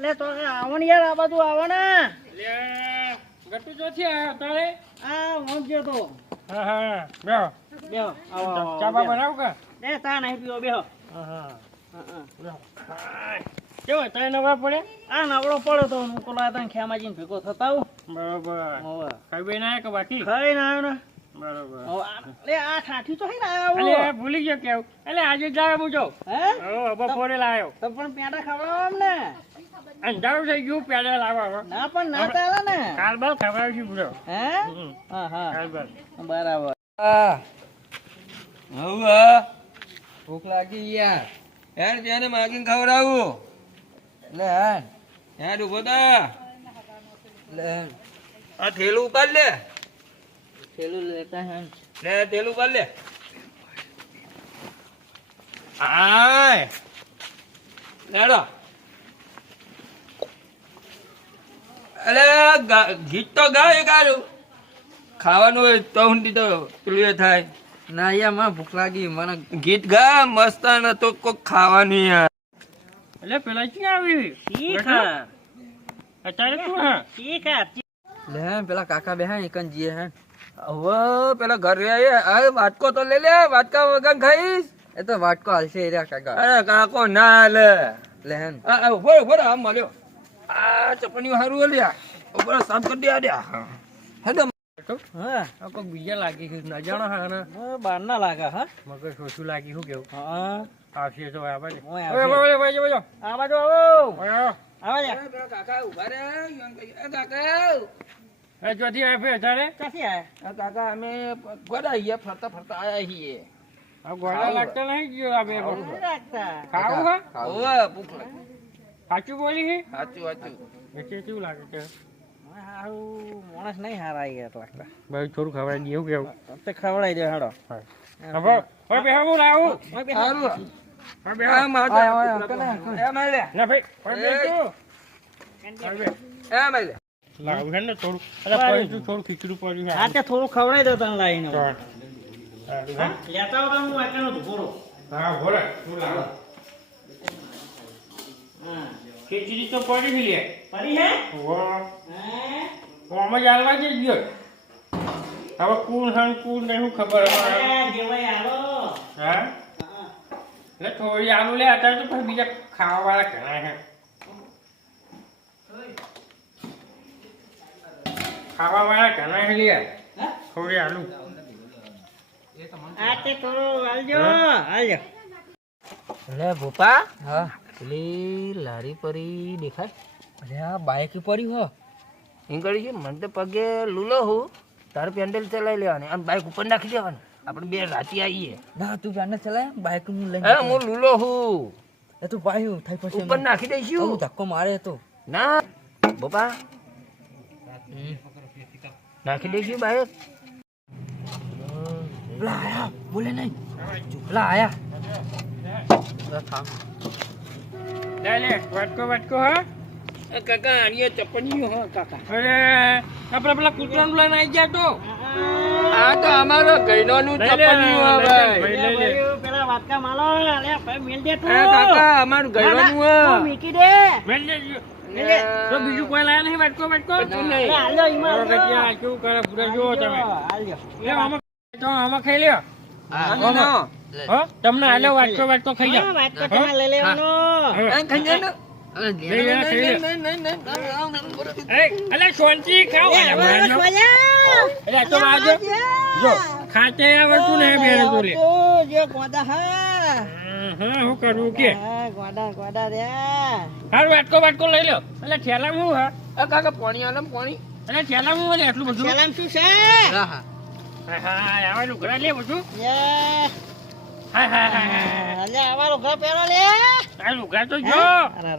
અલે તો આવો ને યાર, આ બાજુ આવો ને. લે ગટુ જોથી આયો તારે? આ હું ગયો તો. હા હા બેહો બેહો. આવો ચા બા બનાવ કે? એ ચા નહીં પીવો, બેહો. હા હા હા. બેહો. કેવો તને નવા પડે? આ નવડો પડ્યો તો હું કોલા હતા ખેમાજીને ભેગો થતા આવું. બરોબર. હોવે. ખાઈ બેન આયા કે બાકી? ખાઈ ના આવ્યો ને. બરોબર. લે આ ઠાઠી તો હે ને આવો. અલે ભૂલી ગયો કેવું. અલે આજે જાય મુજો. હે? ઓ બપોરે લાયો. તો પણ પેડા ખવડાવો અમને. અંધારું થઈ ગયું પેડા લાવવા. ના પણ ના ચાલે ને. કાલબાલ ખવડાવશું પૂરો. હે? હા હા. કાલબાલ. બરાબર. ભૂખ લાગી યાર. યાર તેને માગીને ખવડાવું. લે યાર ઉભો થા. લે આ થેલું ઉપાડ લે. થેલું લેતા હે. લે થેલું ઉપાડ લે. આય લેડો. અલે ગીત તો ગાય કાઢું. ખાવાનું હોય તો ઊંડી તો પેલું એ થાય. ના યાર મને ભૂખ લાગી. મને ગીત ગા મસ્ત ને તો કોક ખાવાનું યાર. એટલે પેલા ક્યાં આવી? ઠીક બેટા? હે. અત્યારે શું હા? ઠીક હે. લે પેલા કાકા બે હે એકન જીએ હે. હવે પેલા ઘરે આય વાટકો તો લે લે. વાટકા વગર ખાઈશ. એ તો વાટકો હાલશે રે કાકા. અરે કાકો ના લે. લે હે. આ ઉભો ઉભો આમ મળ્યો. આ ચપણીઓ હારું લ્યા. ઉભો સાફ કરી દે આડ્યા. હેડો. હા. આ કોક બીજા લાગી છે ના જાણો હા ને બાર ના લાગે હા. મગજ ઓછું લાગી શું કેવું? હા. આવશે તો આવે છે. ઓય ઓય આવશે. ઓય ઓય ઓય આ બાજુ આવો. ઓય આવો. આવો જા. કાકા ઉભા રે. કાકા એ જોથી આવે અત્યારે ક્યાંથી આયા? કાકા અમે ગોડા અહીંયા ફરતા ફરતા આયા છીએ. આ ગોળા લાગતા નહીં ગયો આ બે નથી રાખતા. ખાવું હા? ઓય ભૂખ લાગી. સાચું બોલી છે? સાચું સાચું. એટલે કેવું લાગે છે? ઓય હારું માણસ નહીં હારા આઈ ગયા લાગતા. ભાઈ થોડું ખવડાવી દઈએ એવું કેવું? તો ખવડાવી દે હાડો. હવે ઓય બે હું લાવું. ઓય બે સારું. ઓય બે આ માતા. આય, એ મેલે. ના ભાઈ ઓય બે તું ઓય બે એ મેલે. લાવું છે ને થોડું અરે પછી તું થોડું ખીચડું પડ્યું છે હા તે થોડું ખવડાવી દો તને લાવીને. તો હા લેતા આવો તો હું એકનો ધોરો. હા બોલે તું લાવ હા. ખીચડી તો પડી છે લે પડી હે? વાહ હે? ઓમ જ આલવા જ ગયો હવે કુણ હન કુણ નહીં શું ખબર અમારે અરે જેવાય આવો. હા હા. એટલે થોડી આલુ લે અત્યારે તો પછી બીજા ખાવા વાળા ઘણા છે ખાવા વાળા ઘણા છે લે હા? થોડી આલુ આ તે થોડું હાલજો. હાલજો. લે ભોપા. હા. પેલી લારી પરી દેખાય. અરે આ બાઈક પડી હો. એમ કરી છે મને તો પગે લૂલો હું. તારે પેન્ડલ ચલાવી લેવાની અને બાઈક ઉપર નાખી દેવાની. આપણે બે રાતે આવીએ. ના તું પેન્ડલ ચલાય બાઈક નું લઈને. હે હું લૂલો હું. એ તું પાયું થઈ પછી ઉપર નાખી દઈશું. હું ધક્કો મારે તો. ના ભોપા. નાખી દઈશું બાઈક. લા આયા બોલે નહીં. લા આયા. લે લે વાટકો વાટકો હા કાકા આણીએ ચપણીઓ હો કાકા. અરે આપણે પેલા કૂતરાનું લઈને આવી ગયા તો આ તો અમારો ગઈડોનું ચપણીઓ હો ભાઈ. લઈ લે. ભાઈ, પેલા વાટકા માલો. લે ભાઈ મેલ દે તું. એ કાકા અમારું ગઈડોનું હો. તું મીકી દે. મેલ લેજો. તો બીજું કોઈ લાયા નહીં વાટકો વાટકો લે હાલજો ઈમાં હવે હાલજો. ત્યાં કેવું કરે પૂરા જુઓ તમે હાલજો. લે આમાં તો આમાં ખાઈ લ્યો આનો હો તમને આલ્યો વાટકો વાટકો ખાઈ હા, જાઓ વાટકો તમારે લઈ લેવાનો. હવે. આ ખાઈ જા ને. એ અલે શાંતિ ખાઓ લે, અલે હવે મારજો. સોયા. અલે આ તો મારજો જો ખાતે આવડતું ને બેરે તો લે તું જે ગોદા હા. હા હું કરવું કે હા, ગોદા રે. હારું વાટકો વાટકો લઈ લો અલે ઠેલા હું હા આ કાકા પાણી આલમ પાણી. અલે ઠેલા હું અલે એટલું બધું સલામ શું છે? હા હા. હા આવાનું ઘરે લે બધું યે. હા હા હા હાલે આવા લુગડા પહેરો લે. આ લુગડા તો જો અરે.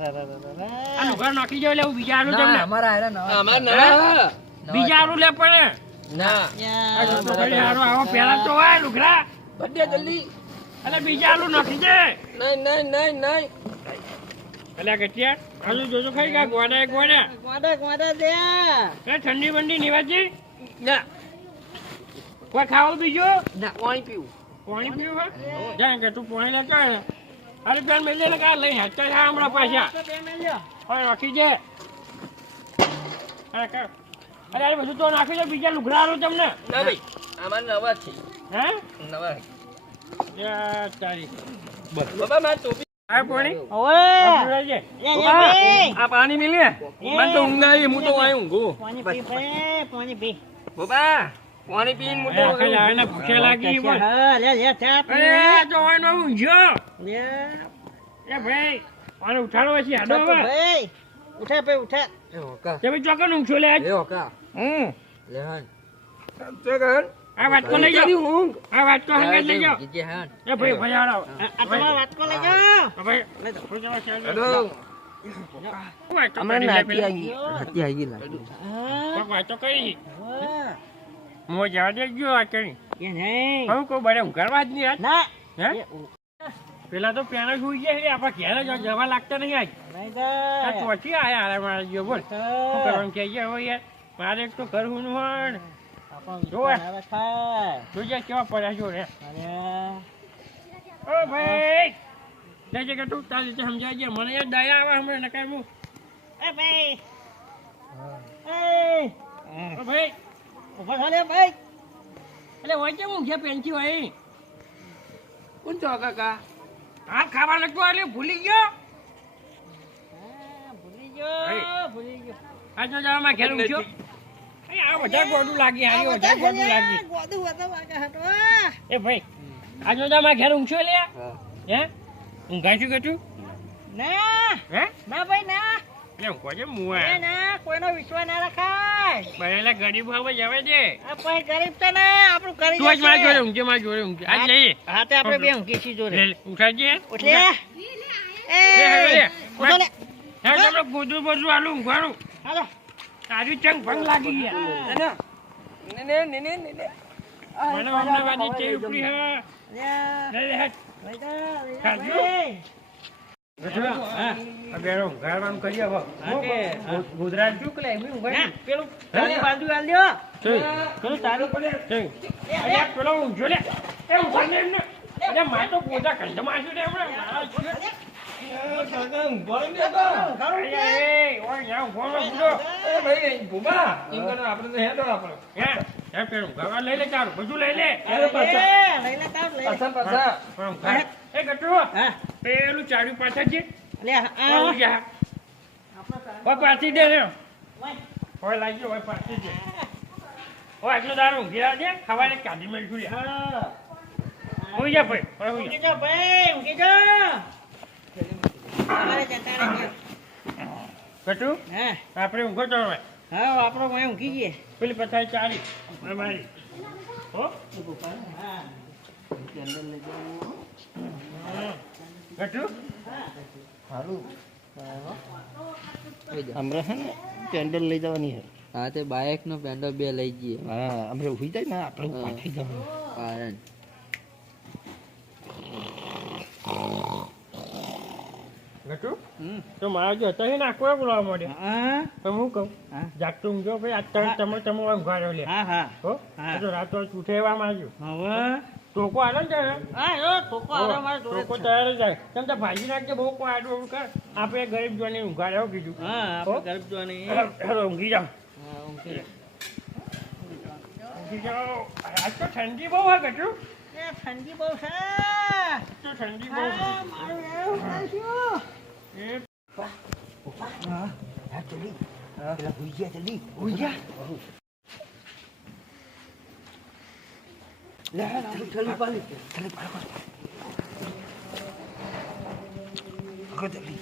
આ લુગડા નાખી જાવ લે હું બીજા આલું તમને અમારા આયરા નવા. અમાર નવા. બીજા આલું લે પડે ના. આ તો ઘડી હારો આવો પેલા તો આ લુગડા બડે જલ્દી. અલે બીજા આલું નાખી દે નહીં. અલે ગટિયા આલુ જોજો ખાઈ ગયા ગોદા દે. એ ઠંડી બંડી નિવાજી ના. કોઈ ખાવું બીજું ના પાણી પીવું. પાણી પીવું હે જાય કે તું પાણી લેતો હોય ને અરે પેન મેલે ને કા લઈ હેચા છે હમણાં પાછા તો બે મેલ્યો. હવે નાખી દે. અરે અરે બધું તો નાખી દે, બીજા લુગડા આલું તમને. ના ભાઈ આમાં નવા છે. હે નવા યા તારી બાબા માર ટોપી આ પાણી ઓવે આપણું લઈ જાય. આ પાણી મિલે મને તો ઊંઘ આવી, હું તો વાય ઊંઘું. પાણી પી ભાઈ પાણી પી બાબા પાણી પીને હું તો આખા દાડાને ભૂખે લાગી બોલ. હા લે લે ચા પી અરે આ તો વાયનો ઊંઘ્યો. લે એ ભાઈ આને ઉઠાડો પછી હાડો તો હવે. ભાઈ ઉઠા ભાઈ ઉઠા એ હોકા તમે ચોકન ઊંઘશો લે આજ. એ હોકા લેહન આ વાત કો લઈ જાઓ. ઊંઘ આ વાત કો હંગાત લઈ જાઓ. જે હાન એ ભાઈ ભાઈ આવો. આ તમારા વાત કો લઈ જાઓ ભાઈ કોઈ જવા છે. હેલો હમણાં નાતી આવી લાગી. હા વાત તો કરી. વાહ મો જવા દે ગયો આ કરી. કે નહીં હું કોઈ બરે ઊંઘાડવા જ નહીં આજ. ના હે પેલા તો પેલા સુઈ ગયા છે, આપણા ઘેર જ જવા લાગતા નહીં આજ. નહીં આ તો ચોથી આયા હારે મારા જીઓ બોલ. શું કરવાનું કે છે હવે યાર? મારે એક તો ઘર હુંનું હોય ને. જોવે. જોજે કેવા પડ્યા છો રે. ઓ ભાઈ જય જય તું તારી રીતે સમજાય છે મને યાર દયા આવે હમણાં નકાય હું. એ ભાઈ ઓ ભાઈ ઉભો થા લે ભાઈ એટલે હોય કેમ ઊંઘ્યા પેન્ચી હોય? કોણ છો કાકા? આ ખાવા નતું એટલે ભૂલી ગયો. ભૂલી ગયો આજનો જવામાં ઘેર ઊંઘ્યો. આ વધારે ગોડું લાગી હારી વધારે ગોડું લાગી. ગોદું વધુ લાગે હતો એ ભાઈ આજનો જવામાં ઘેર ઊંઘ્યો લે. હા હે ઊંઘાશું કે તું? ના હે ના ભાઈ ના એટલે ઊંઘવા છે એ મુવા. ના કોઈનો વિશ્વાસ ના રખાય બનેલા ગરીબ હવે જવે છે. આ પછી ગરીબ છે ને આપણું કરી તું જ મારા જોડે ઊંઘજે, મારા જોડે ઊંઘજે. આજ લઈએ. હા તે આપણે બે ઊંઘી છીએ જોડે લે, ઉઠાડજે. એટલે લે. ઉઠો લે હે તમને ગોદરું બોદરું આલું ઊંઘવાનું. હાલો તારી ચંગ ભંગ લાગી ગયા. ને મને હમણાં વાદી ચેવી ઉપડી હે. લે લે લે હેટ. લઈ જા ખાજો. ભાઈ હા આ બેરો ઊંઘાડવાનું કરીએ હવે. ગોદરા ચૂક લે એમ ઊંઘાડી. પેલું તારી બાજુ આલ દ્યો પેલું તારું પડે. અરે પેલો ઊંઘ્યો લે. એ ઊંઘાડ એમને. અરે માર તો પોતા કંઠ માર્યું ને હમણાં. મારા છીએ. અરે ઓય યા ઊંઘવાનો બુડો. હે હે પેલું ઊંઘાડવા લઈ લે તારું બધું લઈ લે. લઈ લે તાર લઈ લે પણ ઊંઘાડ. એ ગટુ હા પેલું ચાર્યું પાછળ છે. લે આ ઓય જા. ઓય પાછી દે ને. ઓય લાગ્યો ઓય પાછી દે. ઓય આટલો દારૂ ઊંઘી દે ખાવાને કાઢી મેળ્યું લે. હા ઓય જા ભાઈ ઓય ઊંઘી જા ભાઈ ઊંઘી જા અમારે જતા રહે ગટુ હા આપણે ઊંઘો તો હોય. હા આપણો ભાઈ ઊંઘી ગયે પેલી પથારી ચાલી મારી હો હા ગટુ હમણાં છે ને પેન્ડલ લઈ જવાની છે. હા તે બાઇક નો પેન્ડલ બે લઈ જઈએ. હા હમણાં ઉભી જાય ને આપણે પાછી જવાનું કારણ ગટુ તો મારા જો હતો ને આખો બોલાવા માંડ્યો. હા પણ હું કહું હા જાગતો ઊંઘ્યો ભાઈ આ તમે ઊંઘાડ્યો લે હા હા હો હા. તો રાત વાળ ઉઠે એવા માંગ્યું હવે ટોકો આનંદ છે ને હા યો ટોકો આવે મારા જોડે ટોકો જ છે. તૈયાર જ જાય કેમ તો ભાજી નાખજે બહુ કોઈ આડું કર આપણે ગરીબ જોઈને ઊંઘાડ્યો કીધું હા આપણે ગરીબ જોવાની હેલો ઊંઘી જાઓ હા ઊંઘી જા. ઊંઘી જાઓ આજ તો ઠંડી બહુ હોય ગટુ એ ઠંડી બહુ છે તો ઠંડી બહુ હા મારું એવું થયું એ પેલા ભૂઈ ગયા જલ્દી ભૂઈ ગયા લે ચાલી પાલી ચાલી પાલી આગળ જલ્દી